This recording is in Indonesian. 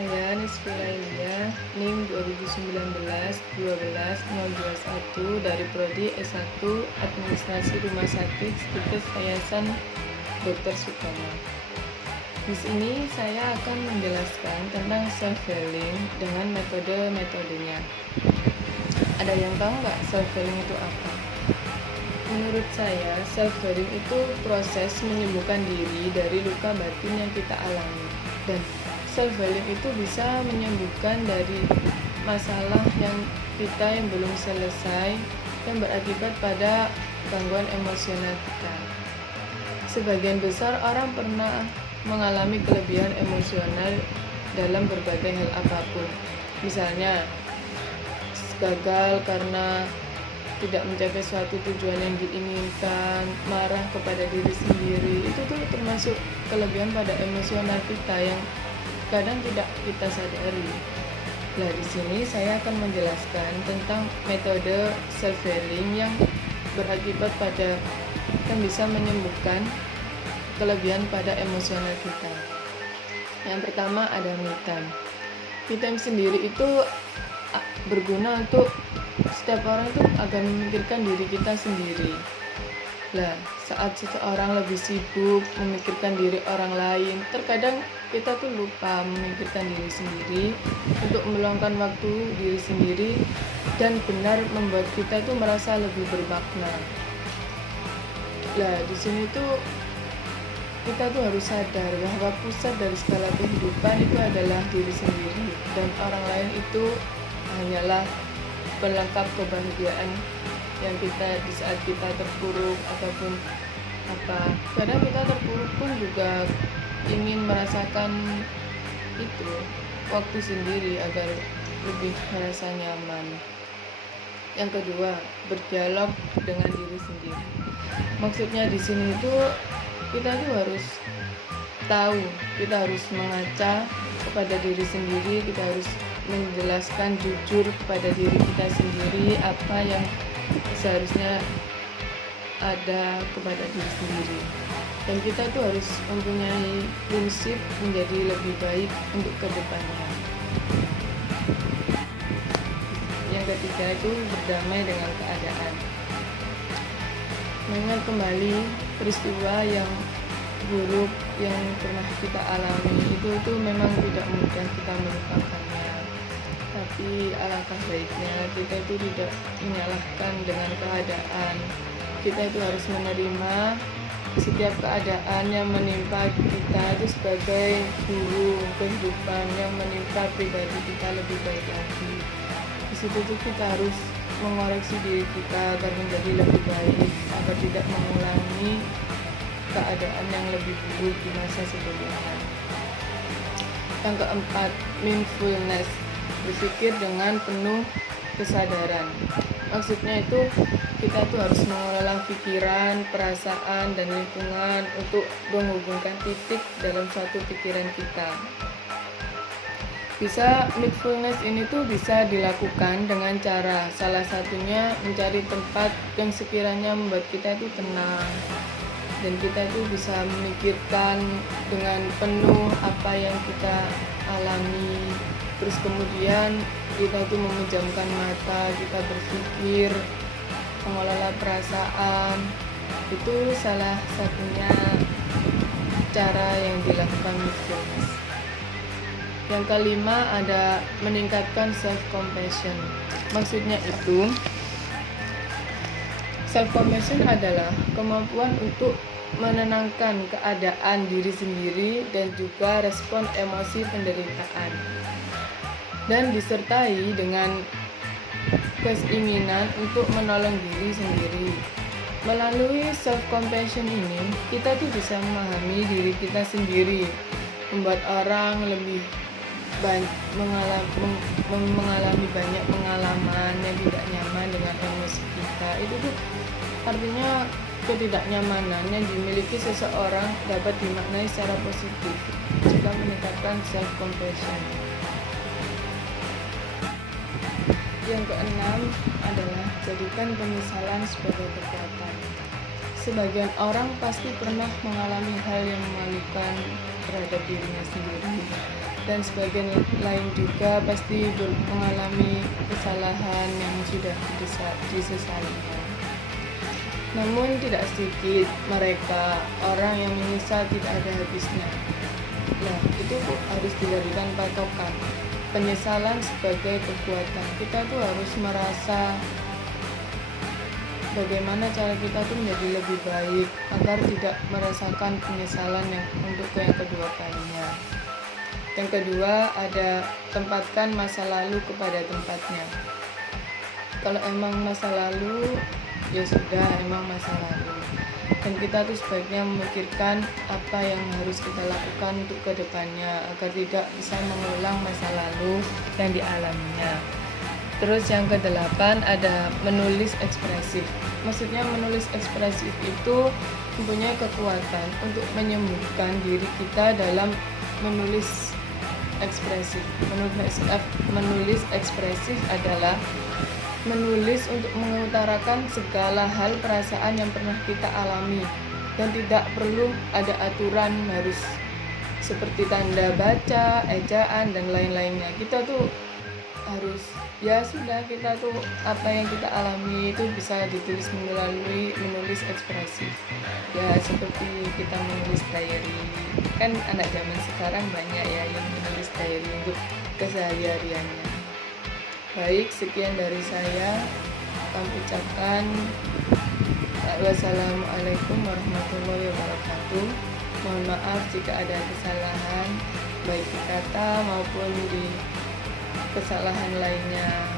saya Nisfi Lailia, NIM 2019-12-021 dari Prodi S1 Administrasi Rumah Sakit Stikes Yayasan Dr. Sutomo. Di sini saya akan menjelaskan tentang self-healing dengan metode-metodenya. Ada yang tahu nggak self-healing itu apa? Menurut saya, self-healing itu proses menyembuhkan diri dari luka batin yang kita alami. Dan self-healing itu bisa menyembuhkan dari masalah yang belum selesai yang berakibat pada gangguan emosional kita. Sebagian besar orang pernah mengalami kelebihan emosional dalam berbagai hal apapun. Misalnya, gagal karena tidak mencapai suatu tujuan yang diinginkan, marah kepada diri sendiri, itu tuh termasuk kelebihan pada emosional kita yang kadang tidak kita sadari. Nah, di sini saya akan menjelaskan tentang metode self-healing yang berakibat pada yang bisa menyembuhkan kelebihan pada emosional kita. Yang pertama ada me time. Me time sendiri itu berguna untuk setiap orang itu agar memikirkan diri kita sendiri. Nah, saat seseorang lebih sibuk memikirkan diri orang lain, terkadang kita tuh lupa memikirkan diri sendiri untuk meluangkan waktu diri sendiri dan benar membuat kita tuh merasa lebih bermakna. Nah, di sini tuh kita tuh harus sadar bahwa pusat dari segala kehidupan itu adalah diri sendiri, dan orang lain itu hanyalah pelengkap kebahagiaan yang kita di saat kita terpuruk ataupun apa. Kadang kita terpuruk pun juga ingin merasakan itu waktu sendiri agar lebih merasa nyaman. Yang kedua, berdialog dengan diri sendiri. Maksudnya di sini itu kita tuh harus tahu, kita harus mengaca kepada diri sendiri, kita harus menjelaskan jujur kepada diri kita sendiri apa yang seharusnya ada kepada diri sendiri. Dan kita tuh harus mempunyai prinsip menjadi lebih baik untuk kedepannya. Yang ketiga itu berdamai dengan keadaan. Mengingat kembali peristiwa yang buruk yang pernah kita alami itu memang tidak mudah kita melupakannya, tapi alangkah baiknya kita itu tidak menyalahkan dengan keadaan. Kita itu harus menerima setiap keadaan yang menimpa kita itu sebagai guru kehidupan yang menimpa pribadi kita lebih baik lagi. Di situ tuh kita harus mengoreksi diri kita agar menjadi lebih baik, agar tidak mengulangi keadaan yang lebih buruk di masa sebelumnya. Yang keempat, mindfulness, berpikir dengan penuh kesadaran. Maksudnya itu kita tuh harus mengelola pikiran, perasaan, dan lingkungan untuk menghubungkan titik dalam suatu pikiran kita. Mindfulness ini tuh bisa dilakukan dengan cara salah satunya mencari tempat yang sekiranya membuat kita itu tenang, dan kita itu bisa memikirkan dengan penuh apa yang kita alami. Terus kemudian kita itu memejamkan mata, kita berpikir, mengelola perasaan. Itu salah satunya cara yang dilakukan mindfulness. Yang kelima ada meningkatkan self-compassion. Maksudnya itu, self-compassion adalah kemampuan untuk menenangkan keadaan diri sendiri dan juga respon emosi penderitaan, dan disertai dengan keinginan untuk menolong diri sendiri. Melalui self-compassion ini, kita tuh bisa memahami diri kita sendiri, membuat orang lebih mengalami banyak pengalaman yang tidak nyaman dengan emosi kita. Itu tuh artinya ketidaknyamanan yang dimiliki seseorang dapat dimaknai secara positif jika meningkatkan self-compassion. Yang keenam adalah jadikan penyesalan sebagai kekuatan. Sebagian orang pasti pernah mengalami hal yang memalukan terhadap dirinya sendiri, dan sebagian lain juga pasti mengalami kesalahan yang sudah disesalinya. Namun tidak sedikit mereka orang yang menyesal tidak ada habisnya. Nah, itu harus dijadikan patokan. Penyesalan sebagai kekuatan. Kita tuh harus merasa bagaimana cara kita tuh menjadi lebih baik agar tidak merasakan penyesalan yang untuk yang kedua kalinya. Yang kedua, ada tempatkan masa lalu kepada tempatnya. Kalau emang masa lalu, ya sudah, emang masa lalu. Dan kita tuh sebaiknya memikirkan apa yang harus kita lakukan untuk kedepannya agar tidak bisa mengulang masa lalu yang dialaminya. Terus yang ke-8 ada menulis ekspresif. Maksudnya menulis ekspresif itu mempunyai kekuatan untuk menyembuhkan diri kita dalam menulis ekspresif. Menulis ekspresif adalah menulis untuk mengutarakan segala hal perasaan yang pernah kita alami dan tidak perlu ada aturan harus seperti tanda baca, ejaan dan lain-lainnya. Kita tuh harus ya sudah, kita tuh apa yang kita alami itu bisa ditulis melalui menulis ekspresif. Ya seperti kita menulis diary. Kan anak zaman sekarang banyak ya yang menulis diary untuk kesehariannya. Baik, sekian dari saya. Kami ucapkan wassalamualaikum warahmatullahi wabarakatuh. Mohon maaf jika ada kesalahan baik di kata maupun di kesalahan lainnya.